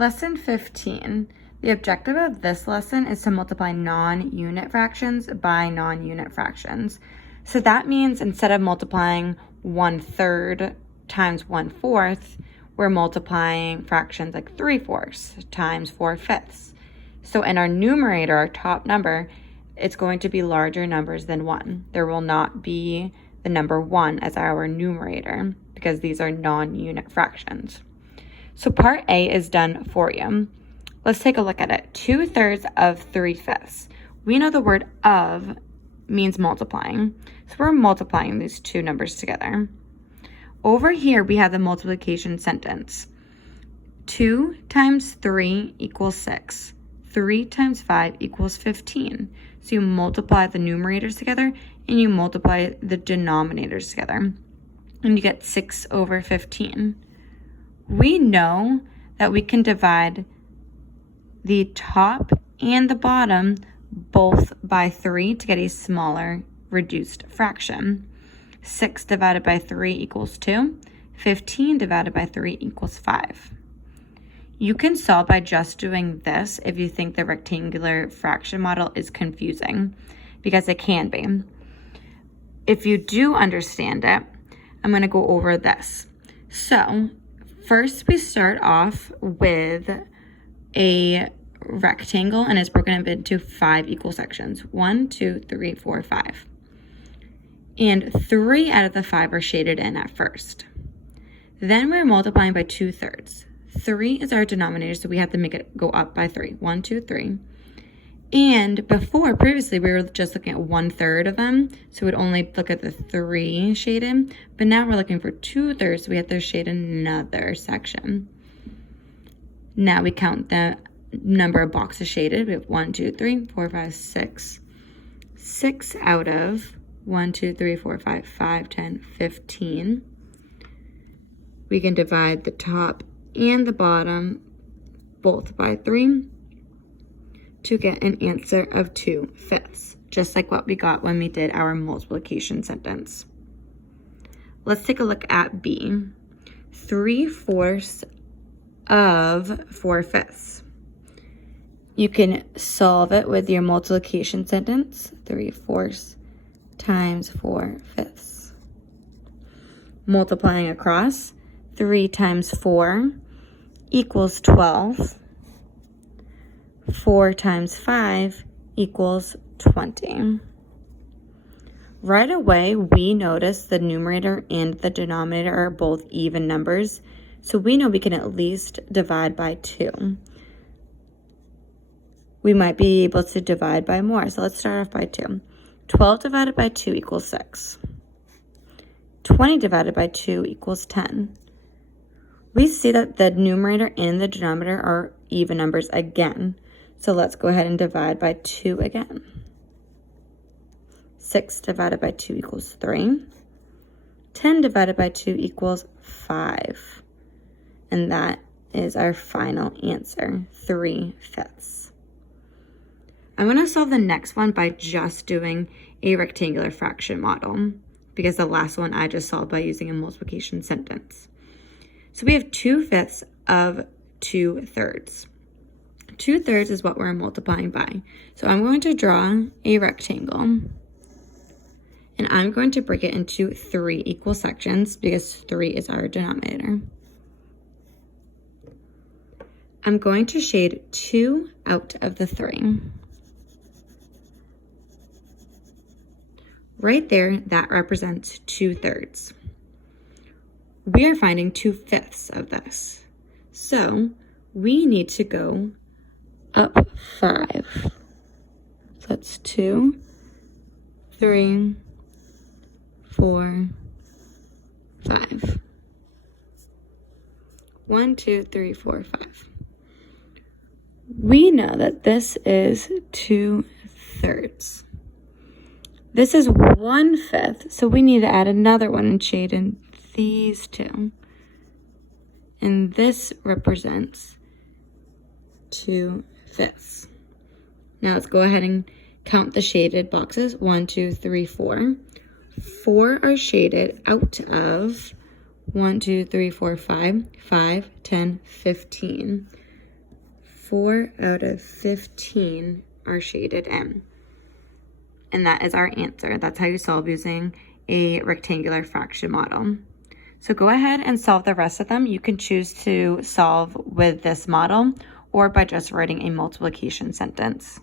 Lesson 15. The objective of this lesson is to multiply non-unit fractions by non-unit fractions. So that means instead of multiplying 1/3 times 1/4, we're multiplying fractions like 3/4 times 4/5. So in our numerator, our top number, it's going to be larger numbers than 1. There will not be the number 1 as our numerator because these are non-unit fractions. So part A is done for you. Let's take a look at it. 2/3 of 3/5. We know the word of means multiplying. So we're multiplying these two numbers together. Over here, we have the multiplication sentence. 2 times 3 equals 6. 3 times 5 equals 15. So you multiply the numerators together and you multiply the denominators together. And you get 6/15. We know that we can divide the top and the bottom both by 3 to get a smaller reduced fraction. 6 divided by 3 equals 2. 15 divided by 3 equals 5. You can solve by just doing this if you think the rectangular fraction model is confusing, because it can be. If you do understand it, I'm going to go over this. So first, we start off with a rectangle, and it's broken up into 5 equal sections. 1, 2, 3, 4, 5. And 3 out of the 5 are shaded in at first. Then we're multiplying by 2/3. 3 is our denominator, so we have to make it go up by 3. 1, 2, 3. And previously, we were just looking at 1/3 of them, so we'd only look at the 3 shaded. But now we're looking for 2/3, so we have to shade another section. Now we count the number of boxes shaded. We have 1, 2, 3, 4, 5, 6. 6 out of 1, 2, 3, 4, 5, 5, 10, 15. We can divide the top and the bottom both by 3 to get an answer of 2/5, just like what we got when we did our multiplication sentence. Let's take a look at B. 3/4 of 4/5. You can solve it with your multiplication sentence. 3/4 times 4/5. Multiplying across, 3 times 4 equals 12. 4 times 5 equals 20. Right away, we notice the numerator and the denominator are both even numbers, so we know we can at least divide by 2. We might be able to divide by more, so let's start off by 2. 12 divided by 2 equals 6. 20 divided by 2 equals 10. We see that the numerator and the denominator are even numbers again. So let's go ahead and divide by 2 again. 6 divided by 2 equals 3. 10 divided by 2 equals 5. And that is our final answer, 3/5. I'm going to solve the next one by just doing a rectangular fraction model, because the last one I just solved by using a multiplication sentence. So we have 2/5 of 2/3. 2/3 is what we're multiplying by. So I'm going to draw a rectangle, and I'm going to break it into 3 equal sections because 3 is our denominator. I'm going to shade 2 out of the 3. Right there, that represents 2/3. We are finding 2/5 of this. So we need to go up 5. So that's 2, 3, 4, 5. 1, 2, 3, 4, 5. We know that this is 2/3. This is 1/5, so we need to add another one and shade in these two. And this represents 2/5. Now let's go ahead and count the shaded boxes. 1, 2, 3, 4. 4 are shaded out of 1, 2, 3, 4, 5, 5, 10, 15. 4 out of 15 are shaded in. And that is our answer. That's how you solve using a rectangular fraction model. So go ahead and solve the rest of them. You can choose to solve with this model or by just writing a multiplication sentence.